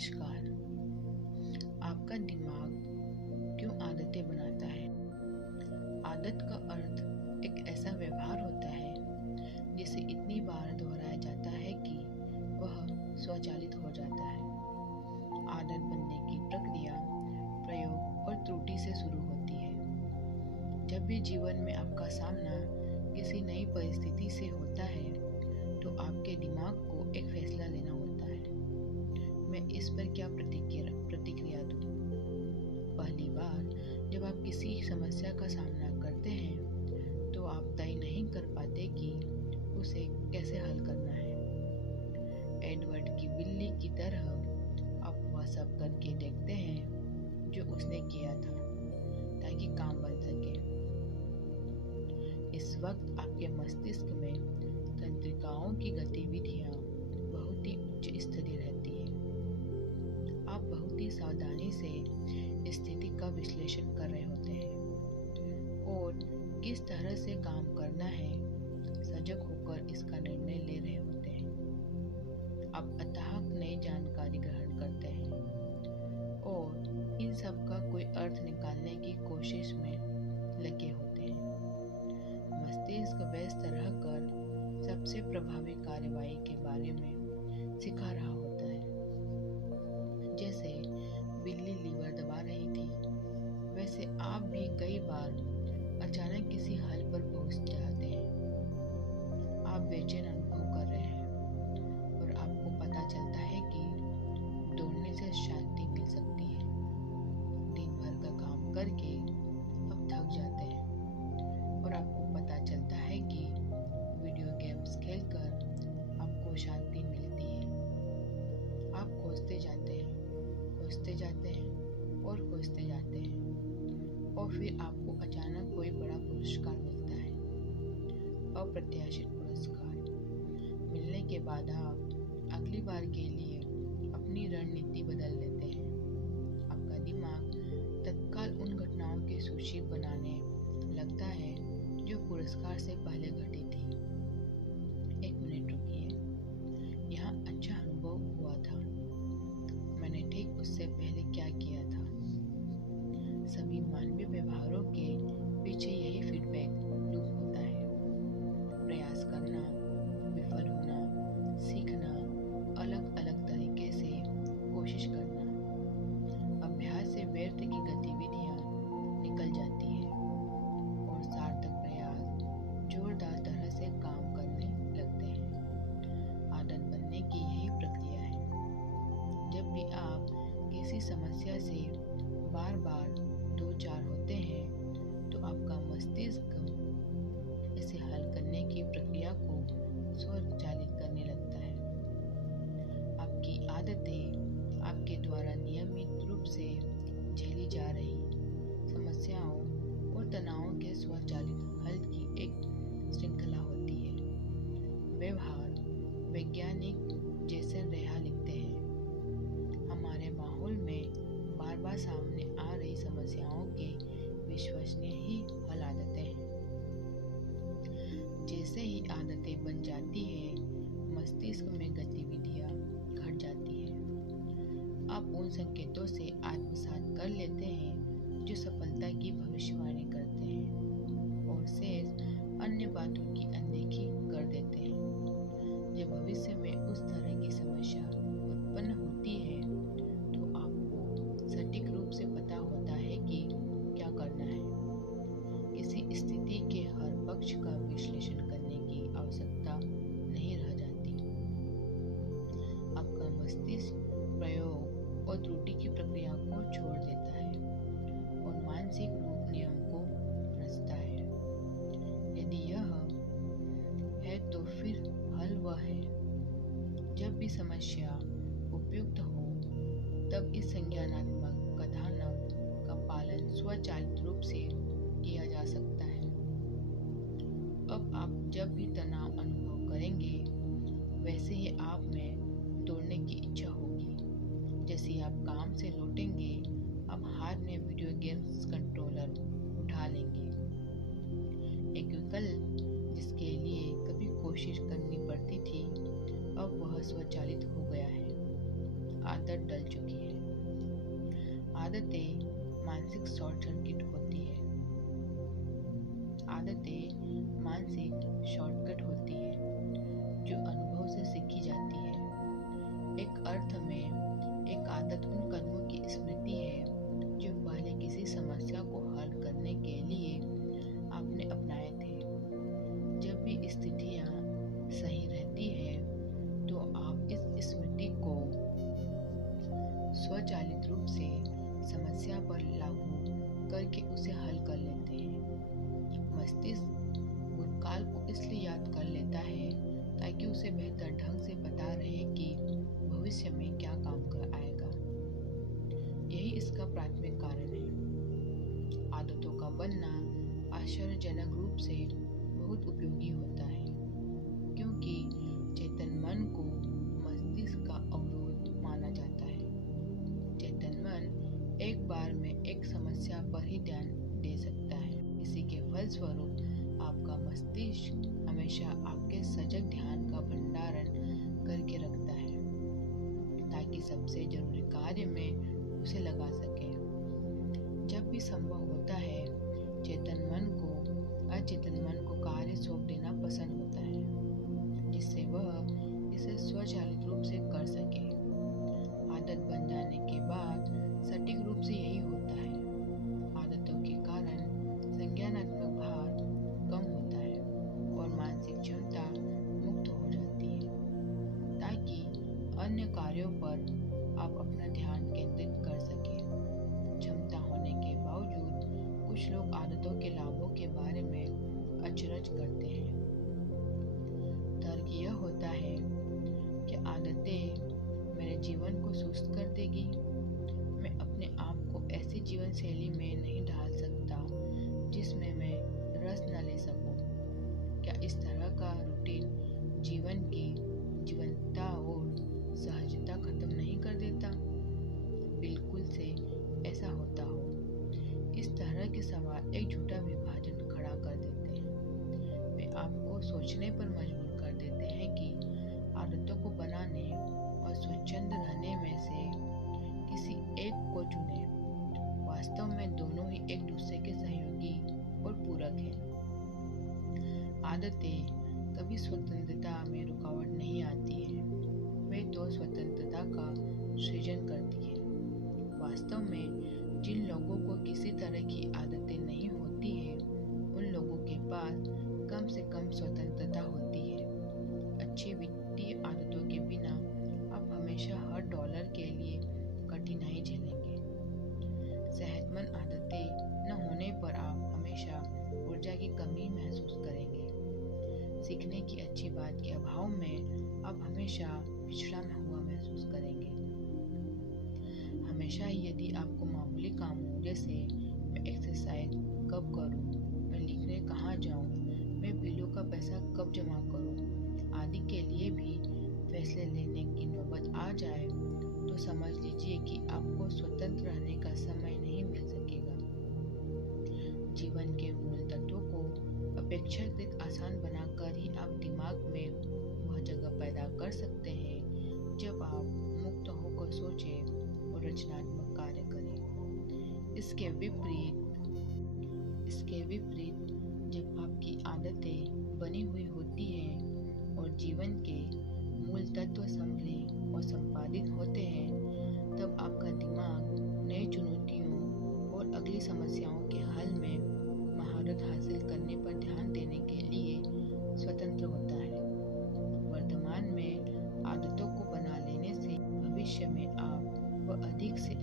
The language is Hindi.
नमस्कार। आपका दिमाग क्यों आदतें बनाता है? आदत का अर्थ एक ऐसा व्यवहार होता है जिसे इतनी बार दोहराया जाता है कि वह स्वचालित हो जाता है। आदत बनने की प्रक्रिया प्रयोग और त्रुटि से शुरू होती है। जब भी जीवन में आपका सामना किसी नई परिस्थिति से होता है तो आपके दिमाग को एक फैसला लेना होता है। मैं इस पर क्या प्रतिक्रिया दूं? पहली बार जब आप किसी समस्या का सामना करते हैं तो आप तय नहीं कर पाते कि उसे कैसे हल करना है। एडवर्ड की बिल्ली की तरह आप वह सब करके देखते हैं जो उसने किया था ताकि काम बन सके। इस वक्त आपके मस्तिष्क में तंत्रिकाओं की गतिविधियां बहुत ही उच्च स्तरीय रहती है। आप बहुत ही सावधानी से स्थिति का विश्लेषण कर रहे होते हैं और किस तरह से काम करना है सजग होकर इसका निर्णय ले रहे होते हैं। आप अथाह नई जानकारी ग्रहण करते हैं और इन सब का कोई अर्थ निकालने की कोशिश में लगे होते हैं। मस्तिष्क व्यस्त रहकर सबसे प्रभावी कार्यवाही के बारे में सिखा रहा होता है। जैसे बिल्ली लीवर दबा रही थी, वैसे आप भी कई बार अचानक किसी हल पर पहुंच जाते हैं। आप बेचैन अनुभव कर रहे हैं और आपको पता चलता है कि दौड़ने से शांति मिल सकती है। दिन भर का काम करके आप थक जाते हैं और आपको पता चलता है कि वीडियो गेम्स खेलकर आपको शांति मिलती है। आप खोजते जाते हैं और खोजते जाते हैं और फिर आपको अचानक कोई बड़ा पुरस्कार मिलता है। अप्रत्याशित पुरस्कार मिलने के बाद आप अगली बार के लिए अपनी रणनीति बदल लेते हैं। आपका दिमाग तत्काल उन घटनाओं की सूची बनाने लगता है जो पुरस्कार से पहले घटी थी। 1 मिनट रुकिए, यहाँ अच्छा अनुभव हुआ था, मैंने ठीक उससे पहले क्या किया था। सभी मानवीय व्यवहारों के पीछे यही फीडबैक लूप होता है। प्रयास करना, विफल होना, सीखना, अलग अलग तरीके से कोशिश करना। अभ्यास से व्यर्थ की गतिविधियां निकल जाती है और सार्थक प्रयास जोरदार तरह से काम करने लगते हैं। आदत बनने की यही प्रक्रिया है। जब भी आप किसी समस्या से बार बार दो चार होते हैं तो आपका मस्तिष्क इसे हल करने की प्रक्रिया को स्वचालित करने लगता है। आपकी आदतें आपके द्वारा नियमित रूप से झेली जा रही समस्याओं और तनावों के स्वचालित हल की एक श्रृंखला होती है। व्यवहार वैज्ञानिक जेसन रेहा लिखते हैं, हमारे माहौल में बार बार सामने आ रही समस्याओं के विश्वसनीय ही हल आदतें हैं। जैसे ही आदतें बन जाती है, मस्तिष्क में गतिविधियां घट जाती है। आप उन संकेतों से आत्मसात कर लेते हैं जो सफलता की भविष्यवाणी करते हैं और शेष अन्य बातों की अनदेखी कर देते हैं। जब भविष्य में उस तरह की समस्या उत्पन्न होती है तो आपको सटीक रूप से पता होता है कि क्या करना है। किसी स्थिति के हर पक्ष का विश्लेषण करने की आवश्यकता नहीं रह जाती। आपका मस्तिष्क प्रयोग और त्रुटि की प्रक्रिया को छोड़ देता है और मानसिक रूप नियम को रचता है। यदि यह है तो फिर हल वह है। जब भी समस्या उपयुक्त हो तब इस संज्ञानात्मक कथानक का पालन स्वचालित रूप से किया जा सकता है। अब आप जब भी तनाव अनुभव करेंगे वैसे ही आप में दौड़ने की इच्छा होगी। जैसे आप काम से लौटेंगे आप हाथ में वीडियो गेम्स कंट्रोलर उठा लेंगे। एक विकल्प जिसके लिए कभी कोशिश करनी पड़ती थी अब वह स्वचालित हो गया है। आदत डल चुकी है। आदतें मानसिक शॉर्ट सर्किट होती है। आदतें मानसिक शॉर्टकट होती है जो अनुभव से सीखी जाती है। एक अर्थ में एक आदत उन कदमों की स्मृति है जो पहले किसी समस्या को हल करने के लिए आपने अपनाए थे। जब भी स्थितियाँ सही रहती है तो आप इस स्मृति को स्वचालित रूप से समस्या पर लागू करके उसे हल कर लेते हैं। मस्तिष्क भूतकाल को इसलिए याद कर लेता है ताकि उसे बेहतर ढंग से पता रहे कि भविष्य में क्या काम कर आएगा। यही इसका प्राथमिक कारण है। आदतों का बनना आश्चर्यजनक रूप से बहुत उपयोगी होता है, क्योंकि चेतन मन को मस्तिष्क का अवरोध माना जाता है। चेतन मन एक बार में एक समस्या पर ही ध्यान दे सकता है। इसी के फलस्वरूप आपका मस्तिष्क हमेशा आपके सजग ध्यान का भंडारण करके रखता है ताकि सबसे जरूरी कार्य में उसे लगा सके। जब भी संभव होता है, चेतन मन को अचेतन मन को कार्य सौंप देना पसंद होता है, जिससे वह इसे स्वचालित रूप से कर सके। आदत बन जाने के बाद सटीक रूप से यही होता है। आदतों के कारण संज्ञानात्मक भार कम होता है और मानसिक क्षमता मुक्त हो जाती है, ताकि अन्य कार्यों पर आप अपना ध्यान केंद्रित कर सकें। क्षमता होने के बावजूद कुछ लोग आदतों के लाभों के बारे में अचरज करते हैं। तर्क यह होता है कि आदतें मेरे जीवन को सुस्त कर देगी। मैं अपने आप को ऐसी जीवन शैली में नहीं ढाल सकता जिसमें मैं रस न ले सकूं। क्या इस तरह का रूटीन जीवन की जीवंतता और सहजता खत्म नहीं कर देता? बिल्कुल से ऐसा होता हो। इस तरह के सवाल एक झूठा विभाजन खड़ा कर देते हैं। वे आपको सोचने पर मजबूर कर देते हैं कि आदतों को बनाने और स्वच्छंद रहने में से किसी एक को चुनें। वास्तव में दोनों ही एक दूसरे के सहयोगी और पूरक हैं। आदतें कभी स्वतंत्रता में रुकावट नहीं आती हैं, वे तो स्वतंत्रता का सृजन करती है। वास्तव में जिन लोगों को किसी तरह की आदतें नहीं होती है, उन लोगों के पास कम से कम स्वतंत्रता होती है। अच्छी वित्तीय आदतों के बिना आप हमेशा हर डॉलर के लिए कठिनाई झेलेंगे। सेहतमंद आदतें न होने पर आप हमेशा ऊर्जा की कमी महसूस करेंगे। सीखने की अच्छी बात के अभाव में आप हमेशा पिछड़ा हुआ महसूस करेंगे। हमेशा ही यदि आपको मामूली कामों जैसे मैं एक्सरसाइज कब करूं, मैं लिखने कहाँ जाऊं, मैं बिलों का पैसा कब जमा करूं आदि के लिए भी फैसले लेने की नौबत आ जाए तो समझ लीजिए कि आपको स्वतंत्र रहने का समय नहीं मिल सकेगा। जीवन के मूल तत्वों को अपेक्षाकृत आसान बनाकर ही आप दिमाग में वह जगह पैदा कर सकते हैं जब आप मुक्त होकर सोचें और रचनात्मक कार्य करें। इसके विपरीत जब आपकी आदतें बनी हुई होती हैं और जीवन के मूल तत्व संभले और संपादित होते हैं, तब आपका दिमाग नई चुनौतियों और अगली समस्याओं के हल में महारत हासिल करने पर ध्यान देने के लिए स्वतंत्र होता है। वर्तमान में आदतों को बना लेने से भविष्य में आप अधिक से